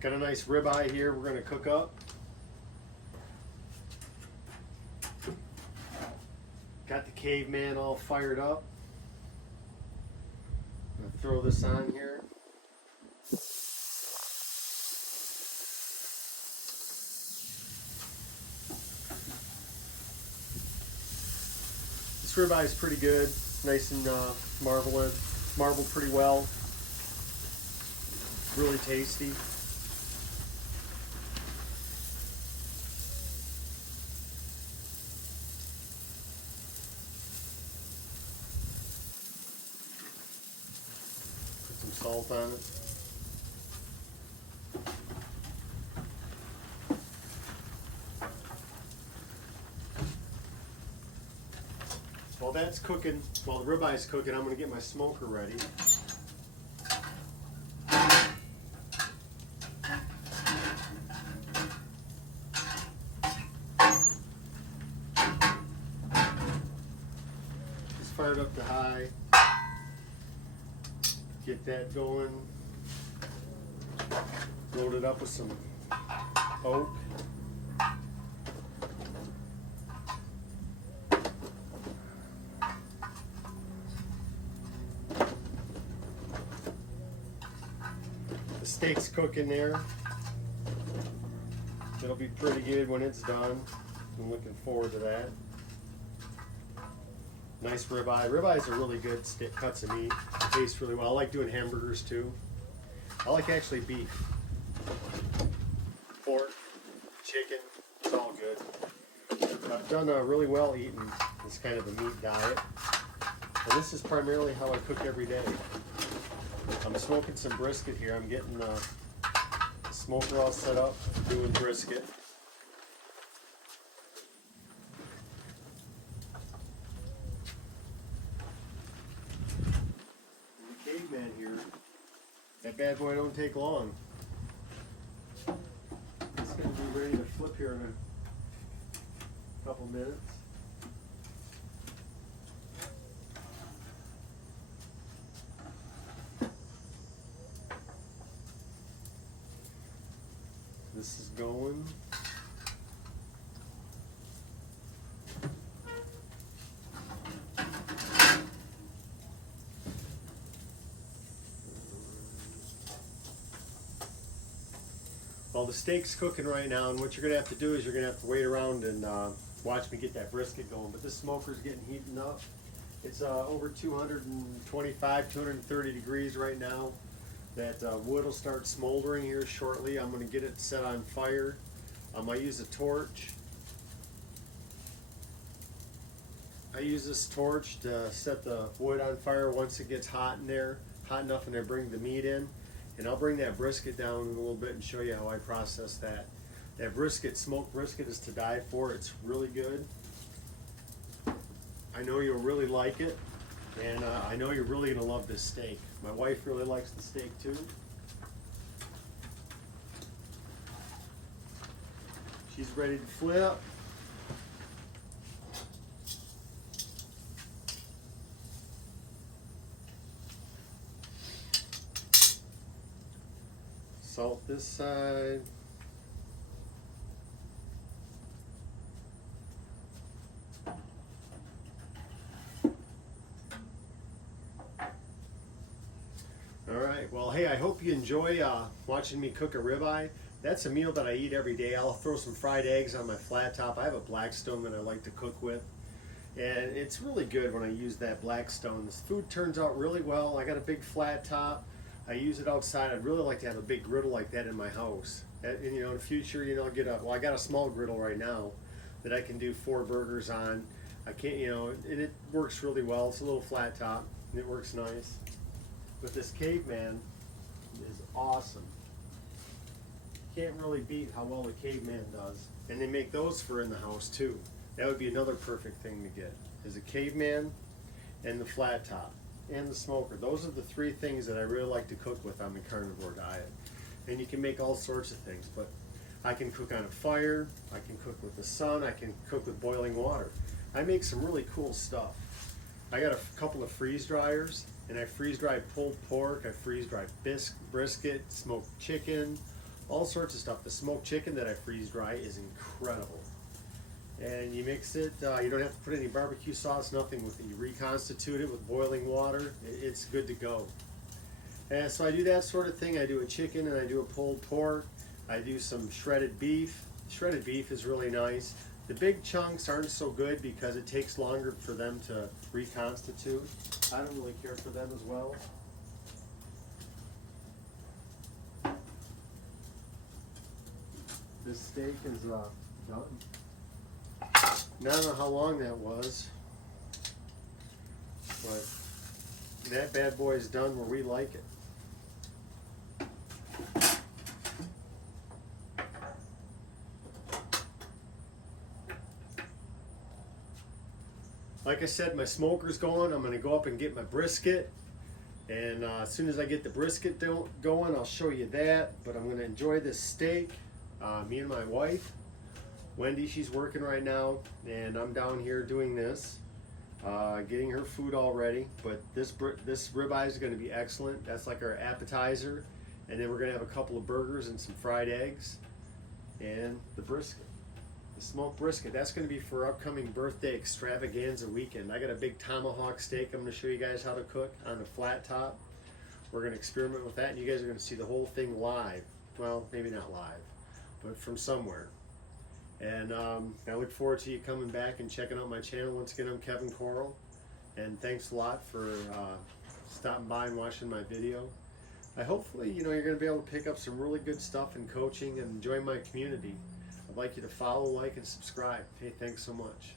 Got a nice ribeye here we're going to cook up. Got the Caveman all fired up. I'm going to throw this on here. This ribeye is pretty good, nice and marbled pretty well. Really tasty. Put some salt on it. While that's cooking, while the ribeye is cooking, I'm going to get my smoker ready. Just fired up to high. Get that going. Load it up with some oak. The steak's cooking there. It'll be pretty good when it's done. I'm looking forward to that. Nice ribeye. Ribeyes are really good cuts of meat. They taste really well. I like doing hamburgers too. I like actually beef. Pork, chicken, it's all good. I've done really well eating this kind of a meat diet. And this is primarily how I cook every day. I'm smoking some brisket here. I'm getting the smoker all set up, doing brisket. Caveman here. That bad boy don't take long. It's going to be ready to flip here in a couple minutes. This is going. Well, the steak's cooking right now, and what you're going to have to do is you're going to have to wait around and watch me get that brisket going. But this smoker's getting heating up. It's over 225, 230 degrees right now. That wood will start smoldering here shortly. I'm going to get it set on fire. I use a torch. I use this torch to set the wood on fire once it gets hot in there, hot enough, and I bring the meat in. And I'll bring that brisket down in a little bit and show you how I process that. That brisket, smoked brisket, is to die for. It's really good. I know you'll really like it, and I know you're really going to love this steak. My wife really likes the steak too. She's ready to flip. Salt this side. Alright, well hey, I hope you enjoy watching me cook a ribeye. That's a meal that I eat every day. I'll throw some fried eggs on my flat top. I have a Blackstone that I like to cook with. And it's really good when I use that Blackstone. This food turns out really well. I got a big flat top. I use it outside. I'd really like to have a big griddle like that in my house. And you know, in the future, you know, I got a small griddle right now that I can do 4 burgers on. I can't, you know, and it works really well. It's a little flat top, and it works nice. But this Caveman is awesome. Can't really beat how well the Caveman does. And they make those for in the house too. That would be another perfect thing to get, is a Caveman and the flat top and the smoker. Those are the 3 things that I really like to cook with on the carnivore diet. And you can make all sorts of things, but I can cook on a fire, I can cook with the sun, I can cook with boiling water. I make some really cool stuff. I got a couple of freeze dryers, and I freeze dry pulled pork, I freeze dry brisket, smoked chicken, all sorts of stuff. The smoked chicken that I freeze dry is incredible. And you mix it, you don't have to put any barbecue sauce, nothing with it. You reconstitute it with boiling water, it's good to go. And so I do that sort of thing. I do a chicken and I do a pulled pork. I do some shredded beef. Shredded beef is really nice. The big chunks aren't so good because it takes longer for them to reconstitute. I don't really care for them as well. This steak is done. Now, I don't know how long that was, but that bad boy is done where we like it. Like I said, my smoker's going. I'm going to go up and get my brisket. And as soon as I get the brisket going, I'll show you that. But I'm going to enjoy this steak. Me and my wife, Wendy, she's working right now. And I'm down here doing this, getting her food all ready. But this ribeye is going to be excellent. That's like our appetizer. And then we're going to have a couple of burgers and some fried eggs. And the brisket. The smoked brisket, that's going to be for upcoming birthday extravaganza weekend. I got a big tomahawk steak I'm going to show you guys how to cook on a flat top. We're going to experiment with that, and you guys are going to see the whole thing live. Well, maybe not live, but from somewhere. And I look forward to you coming back and checking out my channel. Once again, I'm Kevin Coral, and thanks a lot for stopping by and watching my video. Hopefully, you're going to be able to pick up some really good stuff in coaching and enjoy my community. I'd like you to follow, like, and subscribe. Hey, thanks so much.